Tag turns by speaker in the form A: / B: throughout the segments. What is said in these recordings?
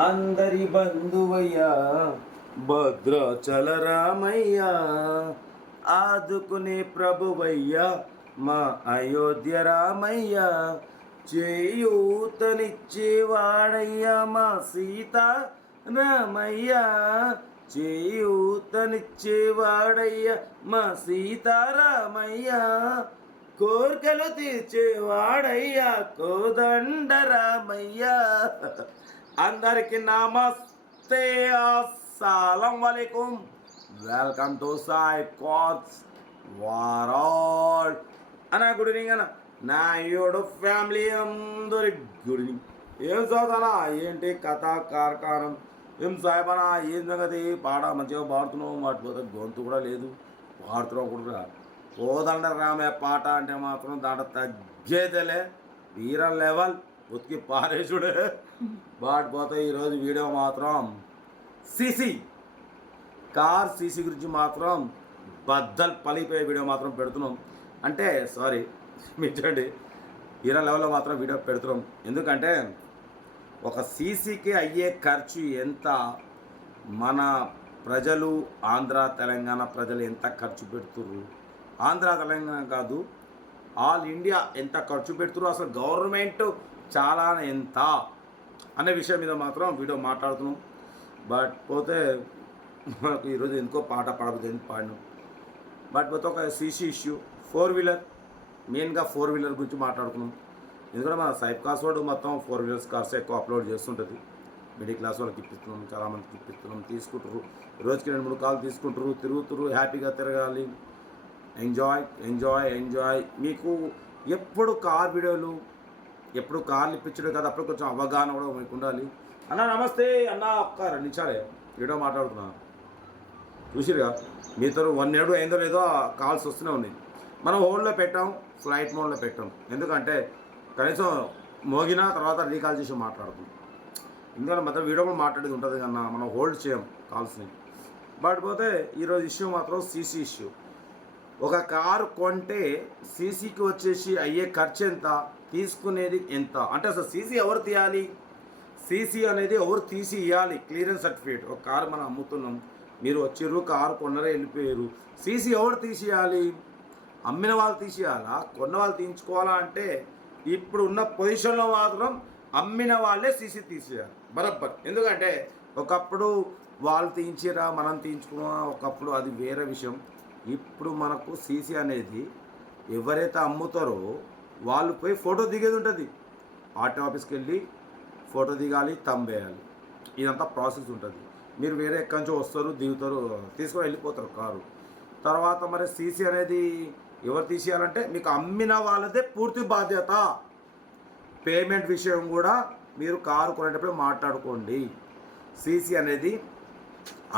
A: అందరి బంధువయ్యా భద్రాచల రామయ్యా ఆదుకునే ప్రభువయ్యా మా అయోధ్య రామయ్యా చేయూతనిచ్చేవాడయ్యా మా సీత రామయ్యా చేయూతనిచ్చేవాడయ్యా మా సీతారామయ్యా కోరికలు తీర్చేవాడయ్యా కోదండ రామయ్యా అందరికి నమస్తే అస్సలం వలైకుం వెల్కమ్ టు సాయి కోట్స్ వారాల్ అన్న గుడ్ ఈవినింగ్ అన్న. నా అయ్యోడు ఫ్యామిలీ అందరి గుడ్ ఈవినింగ్ ఏం చదువుతానా ఏంటి కథ కార్కారం ఏం సాయిబనా ఏం సంగతి? పాట మంచిగా పాడుతున్నావు మాటిపోతే గొంతు కూడా లేదు. పాడుతున్నావు కూడా పోదండ రామే పాట అంటే మాత్రం దాంట్లో తగ్గేదేలే. వీర లెవెల్ ఉతికి పారేసుడే బాటిపోతే ఈరోజు వీడియో మాత్రం సీసీ. కార్ సీసీ గురించి మాత్రం బద్దలు పలిపోయే వీడియో మాత్రం పెడుతున్నాం. అంటే సారీ మిచ్చండి హీరో లెవెల్లో మాత్రం వీడియో పెడుతున్నాం. ఎందుకంటే ఒక సీసీకి అయ్యే ఖర్చు ఎంత? మన ప్రజలు ఆంధ్ర తెలంగాణ ప్రజలు ఎంత ఖర్చు పెడుతుర్రు? ఆంధ్ర తెలంగాణ కాదు ఆల్ ఇండియా ఎంత ఖర్చు పెడుతుర్రు? అసలు గవర్నమెంట్ చాలా ఎంత అనే విషయం మీద మాత్రం వీడియో మాట్లాడుతున్నాం. బట్ పోతే మనకు ఈరోజు ఎందుకో పాట పాడబోతుంది పాడినాం. బట్ పోతే ఒక సీసీ ఇష్యూ ఫోర్ వీలర్ మెయిన్గా ఫోర్ వీలర్ గురించి మాట్లాడుతున్నాం ఎందుకంటే మన సైప్ కార్స్ వాడు మొత్తం ఫోర్ వీలర్స్ కార్స్ ఎక్కువ అప్లోడ్ చేస్తుంటుంది. మిడిల్ క్లాస్ వాళ్ళకి ఇప్పిస్తున్నాం చాలామందికి ఇప్పిస్తున్నాం తీసుకుంటారు రోజుకి రెండు మూడు కాలు తీసుకుంటారు తిరుగుతురు హ్యాపీగా తిరగాలి. Enjoy enjoy enjoy. మీకు ఎప్పుడు కార్ వీడియోలు ఎప్పుడు కార్లు ఇప్పించడం కదా అప్పుడు కొంచెం అవగాహన కూడా మీకు ఉండాలి. అన్న నమస్తే. అన్న ఒక్క రెండు నిమిషాలే. వీడియో మాట్లాడుతున్నాను చూసిరుగా మీతో వన్ ఏడు అయిందో లేదో కాల్స్ వస్తూనే ఉన్నాయి. మనం హోల్డ్లో పెట్టాం ఫ్లైట్ మోడ్లో పెట్టాం. ఎందుకంటే కనీసం మోగిన తర్వాత రీకాల్ చేసి మాట్లాడుతాం. ఎందుకంటే మొత్తం వీడియో కూడా మాట్లాడేది ఉంటుంది కన్నా మనం హోల్డ్ చేయం కాల్స్ని. బట్ పోతే ఈరోజు ఇష్యూ మాత్రం సీసీ ఇష్యూ. ఒక కారు కొంటే సీసీకి వచ్చేసి అయ్యే ఖర్చు ఎంత? తీసుకునేది ఎంత? అంటే అసలు సీసీ ఎవరు తీయాలి? సీసీ అనేది ఎవరు తీసి ఇవ్వాలి క్లియరెన్స్ సర్టిఫికేట్. ఒక కారు మనం అమ్ముతున్నాం. మీరు వచ్చిర్రు కారు కొన్నరే వెళ్ళిపోయారు. సీసీ ఎవరు తీసేయాలి అమ్మిన వాళ్ళు తీసేయాలా కొన్న వాళ్ళు తీయించుకోవాలా అంటే ఇప్పుడు ఉన్న పొజిషన్లో మాత్రం అమ్మిన వాళ్ళే సీసీ తీసేయాలి బరబ్బర్ ఎందుకంటే ఒకప్పుడు వాళ్ళు తీయించిరా మనం తీయించుకున్నా ఒకప్పుడు అది వేరే విషయం. ఇప్పుడు మనకు సీసీ అనేది ఎవరైతే అమ్ముతారో వాళ్ళు పోయి ఫోటో దిగేది ఉంటుంది. ఆర్టీ ఆఫీస్కి వెళ్ళి ఫోటో దిగాలి తంబేయాలి. ఇదంతా ప్రాసెస్ ఉంటుంది. మీరు వేరే ఎక్కడి నుంచో వస్తారు దిగుతారు తీసుకొని వెళ్ళిపోతారు కారు. తర్వాత మరి సీసీ అనేది ఎవరు తీసేయాలంటే మీకు అమ్మిన వాళ్ళదే పూర్తి బాధ్యత. పేమెంట్ విషయం కూడా మీరు కారు కొనేటప్పుడు మాట్లాడుకోండి. సీసీ అనేది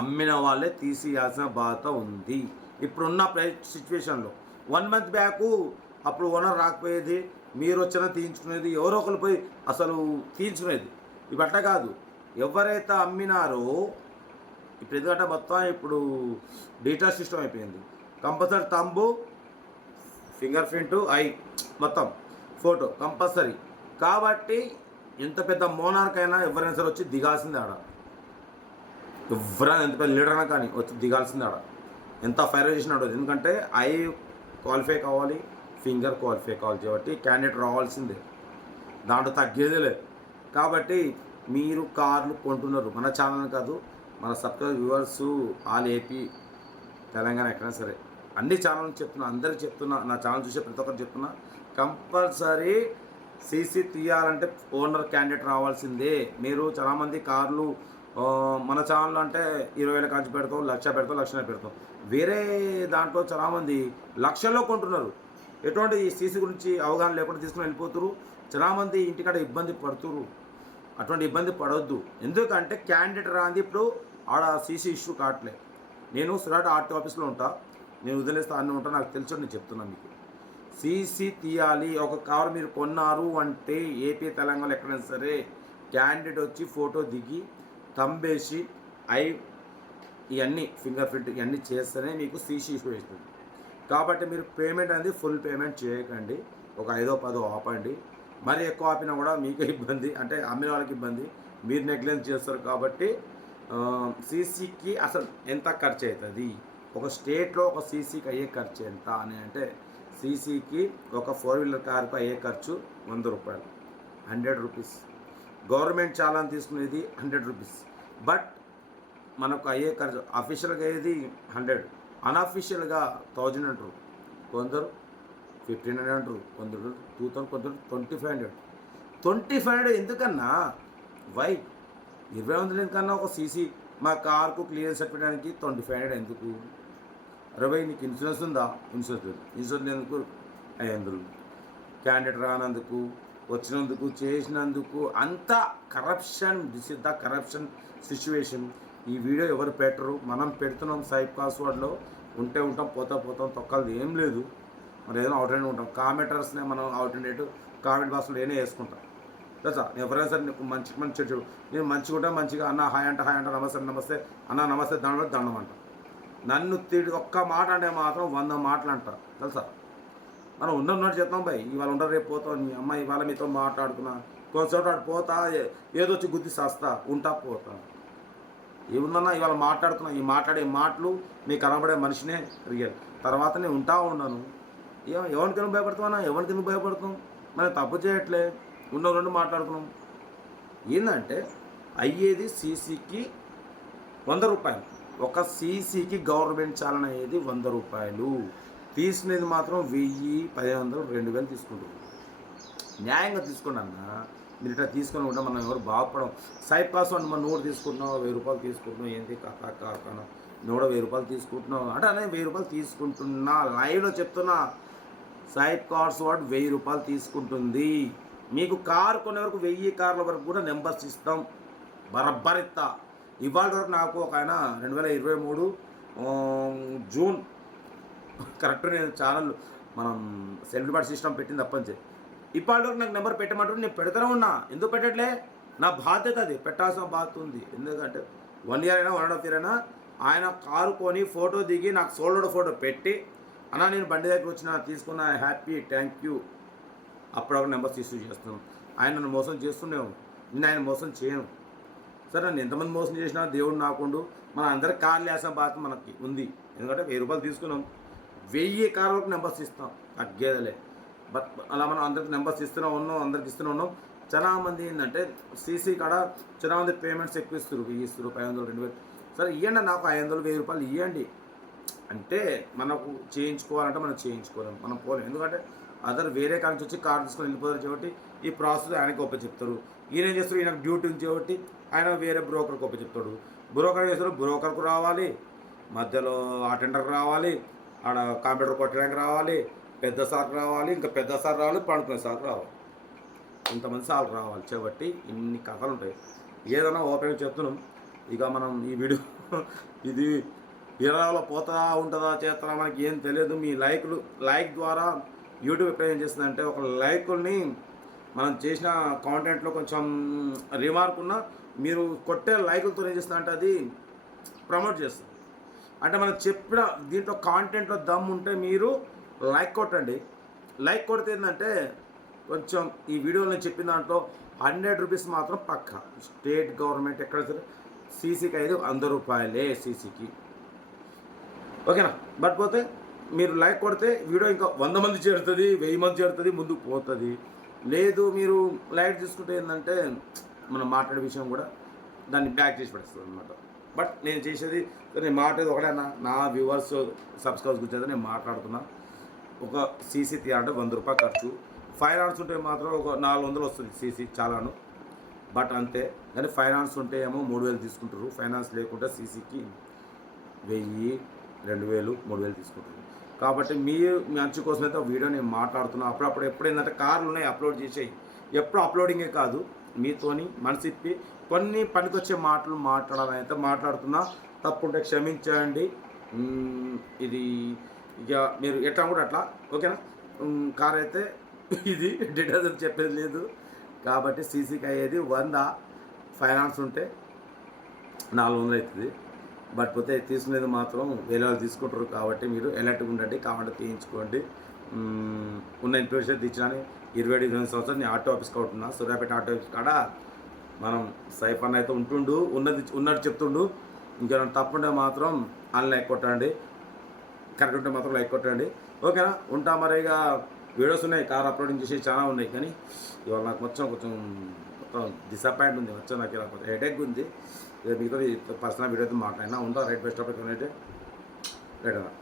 A: అమ్మిన వాళ్ళే తీసేయాల్సిన బాధ్యత ఉంది. ఇప్పుడున్న సిచ్యువేషన్లో వన్ మంత్ బ్యాకు అప్పుడు ఓనర్ రాకపోయేది మీరు వచ్చినా తీయించుకునేది ఎవరో ఒకరు పోయి అసలు తీయించుకునేది. ఇప్పుడు కాదు. ఎవరైతే అమ్మినారో ఇప్పుడు ఎందుకంటే మొత్తం ఇప్పుడు డేటా సిస్టమ్ అయిపోయింది. Compulsory thumb finger print eye మొత్తం ఫోటో కంపల్సరీ. కాబట్టి ఎంత పెద్ద మోనార్క్ అయినా ఎవరైనా సరే వచ్చి దిగాల్సిందే ఆడ. ఎవరైనా ఎంత పెద్ద లీడర్ అయినా కానీ వచ్చి దిగాల్సిందే ఆడ. ఎంత ఫైర్ చేసినాడో ఎందుకంటే ఐ క్వాలిఫై కావాలి ఫింగర్ క్వాలిఫై కావాలి కాబట్టి క్యాండిడేట్ రావాల్సిందే. దాంట్లో తగ్గేదే లేదు. కాబట్టి మీరు కార్లు కొంటున్నారు. మన ఛానల్ కాదు మన subscribe viewers all AP Telangana ఎక్కడైనా సరే. అన్ని ఛానల్ చెప్తున్నా అందరికి చెప్తున్నా నా ఛానల్ చూసే ప్రతి ఒక్కరు చెప్తున్నా కంపల్సరీ సీసీ తీయాలంటే ఓనర్ క్యాండిడేట్ రావాల్సిందే. మీరు చాలామంది కార్లు మన ఛానల్ అంటే ఇరవై వేల ఖర్చు పెడతాం లక్ష పెడతాం లక్షణ పెడతాం వేరే దాంట్లో చాలామంది లక్షల్లో కొంటున్నారు. ఎటువంటి ఈ సీసీ గురించి అవగాహన లేకుండా తీసుకుని వెళ్ళిపోతురు. చాలామంది ఇంటికాడ ఇబ్బంది పడుతురు. అటువంటి ఇబ్బంది పడవద్దు ఎందుకంటే క్యాండిడేట్ రాంది ఇప్పుడు ఆడ సీసీ ఇష్యూ కావట్లే. నేను సురాట్ ఆర్టీ ఆఫీస్లో ఉంటా. నేను వదిలేస్తా అన్నీ ఉంటా. నాకు తెలుసు నేను చెప్తున్నాను మీకు. సీసీ తీయాలి. ఒక కారు మీరు కొన్నారు అంటే ఏపీ తెలంగాణ ఎక్కడైనా సరే క్యాండిడేట్ వచ్చి ఫోటో దిగి తంబేసి ఐ ఇవన్నీ ఫింగర్ ప్రింట్ ఇవన్నీ చేస్తేనే మీకు సీసీ ఇష్యూ వేస్తుంది. కాబట్టి మీరు పేమెంట్ అనేది ఫుల్ పేమెంట్ చేయకండి. ఒక ఐదో పదో ఆపండి. మరి ఎక్కువ ఆపినా కూడా మీకే ఇబ్బంది. అంటే అమ్మిన వాళ్ళకి ఇబ్బంది. మీరు నెగ్లెన్స్ చేస్తారు కాబట్టి సీసీకి అసలు ఎంత ఖర్చు అవుతుంది ఒక స్టేట్లో ఒక సీసీకి అయ్యే ఖర్చు ఎంత అని అంటే సీసీకి ఒక ఫోర్ వీలర్ కార్కి అయ్యే ఖర్చు వంద రూపాయలు. హండ్రెడ్ రూపీస్ గవర్నమెంట్ చాలా తీసుకునేది హండ్రెడ్ రూపీస్ బట్ మనకు అయ్యే ఖర్చు అఫీషియల్గా అయ్యేది హండ్రెడ్ అన్అఫీషియల్గా థౌజండ్ అంటారు. కొందరు ఫిఫ్టీన్ హండ్రెడ్ అంటారు కొందరు టూ థౌసండ్ కొందరు twenty five hundred. Twenty five hundred ఎందుకన్నా? వై? ఇరవై వందలు ఎందుకన్నా ఒక సీసీ? మా కార్కు క్లియరెన్స్ సర్టిఫికేట్కి ట్వంటీ ఫైవ్ హండ్రెడ్ ఎందుకు? అరవై నీకు ఇన్సూరెన్స్ ఉందా? ఇన్సూరెన్స్ లేదు. ఇన్సూరెన్స్ ఎందుకు? ఐదు క్యాండిడేట్ రానందుకు వచ్చినందుకు చేసినందుకు అంతా corruption this is the corruption situation ఈ వీడియో ఎవరు పెట్టరు. మనం పెడుతున్నాం సైప్ పాస్వర్డ్లో ఉంటే ఉంటాం పోతా పోతాం తొక్కలది ఏం లేదు. మరి ఏదైనా అవుట్ ఉంటాం. కామెంటర్స్నే మనం అవుట్ కామెంట్ బాక్స్లో ఏనే వేసుకుంటాం. తెలుసా ఎవరైనా సరే నీకు మంచి మంచి చెడు నేను మంచిగా ఉంటా మంచిగా అన్న హాయ్ అంట హాయ్ అంట నమస్తే నమస్తే అన్న నమస్తే దండం దండం అంట నన్ను తిడి ఒక్క మాట అంటే మాత్రం వంద మాటలు అంట తెలుసా మనం ఉన్నట్టు చెప్తాం భయ్ ఇవాళ ఉండరు రేపు పోతాం. నీ అమ్మ ఇవాళ మీతో మాట్లాడుకున్నా. కొంచెం పోతా ఏదో వచ్చి గుద్ది సస్తా. ఉంటా పోతా. ఏముందన్నా ఇవాళ మాట్లాడుతున్నా ఈ మాట్లాడే మాటలు మీకు కనబడే మనిషినే రియల్ తర్వాత నేను ఉంటా ఉన్నాను. ఏ ఎవరికి ఎందుకు భయపడుతున్నా ఎవరికి ఎందుకు భయపడుతున్నాం మనం తప్పు చేయట్లే. ఉన్న రెండు మాట్లాడుకున్నాం. ఏంటంటే అయ్యేది సీసీకి వంద రూపాయలు. ఒక సీసీకి గవర్నమెంట్ చాలన అయ్యేది వంద రూపాయలు. తీసుకునేది మాత్రం వెయ్యి పదిహేను వందలు రెండు వేలు తీసుకుంటుంది. న్యాయంగా తీసుకోండి అన్న. మీరు ఇట్లా తీసుకొని ఉంటే మనం ఎవరు బాగుపడం. సైడ్ పాస్ వన్ మనం నోటు తీసుకుంటున్నావు వెయ్యి రూపాయలు తీసుకుంటున్నావు ఏంటి కాకా కాకనా నువ్వు వెయ్యి రూపాయలు తీసుకుంటున్నావు అంటే అనే వెయ్యి రూపాయలు తీసుకుంటున్నా లైవ్లో చెప్తున్నా సైడ్ కార్స్ వాడు వెయ్యి రూపాయలు తీసుకుంటుంది. మీకు కారు కొనే వరకు వెయ్యి కార్ల వరకు కూడా నెంబర్స్ ఇస్తాం. బరబ్బరిత్తా. ఇవాళ వరకు నాకు ఒక ఆయన రెండు వేల ఇరవై మూడు జూన్ కరెక్ట్ నేను ఛానల్ మనం సెల్ఫ్ డిపార్ట్ సిస్టమ్ పెట్టింది తప్పని చెప్పి వరకు నాకు నెంబర్ పెట్టమంటారు నేను పెడతానే ఉన్నా. ఎందుకు పెట్టట్లే? నా బాధ్యత అది. పెట్టాల్సిన బాధ్యత ఉంది. ఎందుకంటే వన్ ఇయర్ అయినా వన్ అండ్ హాఫ్ ఇయర్ అయినా ఆయన కారు కొని ఫోటో దిగి నాకు సోల్డర్ ఫోటో పెట్టి అన్నా నేను బండి దగ్గర వచ్చిన తీసుకున్న హ్యాపీ థ్యాంక్ యూ అప్పుడప్పుడు నెంబర్స్ ఇష్యూ చేస్తున్నాం. ఆయన నన్ను మోసం చేస్తున్నాము నేను ఆయన మోసం చేయను. సరే నన్ను ఎంతమంది మోసం చేసినా దేవుడు నాకుండు. మన అందరికి కార్లు వేసిన బాధ్యత మనకి ఉంది. ఎందుకంటే వెయ్యి రూపాయలు తీసుకున్నాం. వెయ్యి కార్లకు నెంబర్స్ ఇస్తాం. తగ్గేదలే. బట్ అలా మనం అందరికి నెంబర్స్ ఇస్తూనే ఉన్నాం అందరికి ఇస్తూనే ఉన్నాం. చాలామంది ఏంటంటే సీసీ కాడ చాలామంది పేమెంట్స్ ఎక్కువ ఇస్తారు వెయ్యి ఇస్తారు ఐదు వందలు రెండు వేలు. సరే ఇవ్వండి నాకు ఐదు వందలు వెయ్యి రూపాయలు ఇవ్వండి అంటే మనకు చేయించుకోవాలంటే మనం చేయించుకోలేము మనం పోలేము ఎందుకంటే అదర్ వేరే కాడ నుంచి వచ్చి కార్ తీసుకొని వెళ్ళిపోతారు కాబట్టి ఈ ప్రాసెస్ ఆయనకి ఒప్ప చెప్తారు. ఈయన ఏం చేస్తారు ఈయనకు డ్యూటీ ఉంది కాబట్టి ఆయన వేరే బ్రోకర్కి ఒప్ప చెప్తాడు. బ్రోకర్ చేస్తారు బ్రోకర్కు రావాలి మధ్యలో అటెండర్కి రావాలి ఆడ కంప్యూటర్ కొట్టడానికి రావాలి పెద్ద సార్ రావాలి ఇంకా పెద్ద సార్ రావాలి పండుకునే సార్ రావాలి. ఇంతమంది సార్లు రావాలి కాబట్టి ఇన్ని కథలు ఉంటాయి. ఏదైనా ఓపెన్ చెప్తున్నాం. ఇక మనం ఈ వీడియో ఇది ఇరవైలో పోతా ఉంటుందా చేస్తారా మనకి ఏం తెలియదు. మీ లైక్లు లైక్ ద్వారా యూట్యూబ్ ఎక్కడ ఏం చేస్తుందంటే ఒక లైకుల్ని మనం చేసిన కాంటెంట్లో కొంచెం రిమార్క్ ఉన్న మీరు కొట్టే లైకులతో ఏం చేస్తుందంటే అది ప్రమోట్ చేస్తుంది. అంటే మనం చెప్పిన దీంట్లో కాంటెంట్లో దమ్ ఉంటే మీరు లైక్ కొట్టండి. లైక్ కొడితే ఏంటంటే కొంచెం ఈ వీడియోలో నేను చెప్పిన దాంట్లో హండ్రెడ్ రూపీస్ మాత్రం పక్క. స్టేట్ గవర్నమెంట్ ఎక్కడ సరే సీసీకి ఐదు వంద రూపాయలే సీసీకి. ఓకేనా? బట్ పోతే మీరు లైక్ కొడితే వీడియో ఇంకా వంద మంది చేరుతుంది వెయ్యి మంది చేరుతుంది ముందుకు పోతుంది. లేదు మీరు లైక్ తీసుకుంటే ఏంటంటే మనం మాట్లాడే విషయం కూడా దాన్ని బ్యాక్ చేసి పడేస్తుంది అనమాట బట్ నేను చేసేది నేను మాట్లాడేది ఒకటేనా? నా వ్యూవర్స్ సబ్స్క్రైబ్ గురించి నేను మాట్లాడుతున్నా. ఒక సీసీ తీయాలంటే వంద రూపాయలు ఖర్చు. ఫైనాన్స్ ఉంటే మాత్రం ఒక నాలుగు వందలు వస్తుంది సీసీ చాలాను. బట్ అంతే. కానీ ఫైనాన్స్ ఉంటే ఏమో మూడు వేలు తీసుకుంటారు. ఫైనాన్స్ లేకుండా సీసీకి వెయ్యి రెండు వేలు మూడు వేలు తీసుకుంటారు. కాబట్టి మీ మంచి కోసం అయితే వీడియో నేను మాట్లాడుతున్నాను అప్పుడప్పుడు ఎప్పుడైందంటే కార్లు ఉన్నాయి అప్లోడ్ చేసేయి. ఎప్పుడు అప్లోడింగే కాదు. మీతోని మనసు ఇప్పి కొన్ని పనికొచ్చే మాటలు మాట్లాడాలని అయితే మాట్లాడుతున్నా. తప్పుంటే క్షమించండి. ఇది ఇక మీరు ఎట్లా కూడా అట్లా ఓకేనా? కార్ అయితే ఇది డీటెయిల్స్ చెప్పేది లేదు. కాబట్టి సీసీకి అయ్యేది వంద ఫైనాన్స్ ఉంటే నాలుగు వందలు అవుతుంది. బట్ పోతే తీసుకునేది మాత్రం వేరే వాళ్ళు తీసుకుంటారు కాబట్టి మీరు ఎలర్ట్గా ఉండండి కావాలంటే తీయించుకోండి. ఉన్న ఇన్ఫర్మేషన్ తెచ్చినాను ఇరవై ఐదు ఇరవై సంవత్సరాలు నేను ఆటో ఆఫీస్ ఉంటున్నా సూర్యాపేట ఆటో ఆఫీస్ కాడ మనం సైఫ్ అన్న అయితే ఉంటుండు ఉన్నది ఉన్నట్టు చెప్తుండు. ఇంకేమైనా తప్పకుండా మాత్రం ఆన్లైన్ కొట్టండి. కరెక్ట్ ఉంటే మాత్రం లైక్ కొట్టండి. ఓకేనా? ఉంటా మరి ఇక వీడియోస్ ఉన్నాయి కార్ అప్లోడింగ్ చేసి చాలా ఉన్నాయి కానీ ఇవాళ నాకు మొత్తం కొంచెం మొత్తం డిసప్పాయింట్ ఉంది వచ్చా నాకు ఇలా కొంచెం హెడేక్ ఉంది. మిగతా పర్సనల్ వీడియో అయితే మాట్లాడినా ఉందా? రైట్ బెస్ట్ ఆఫ్ రైట్ అన్నా.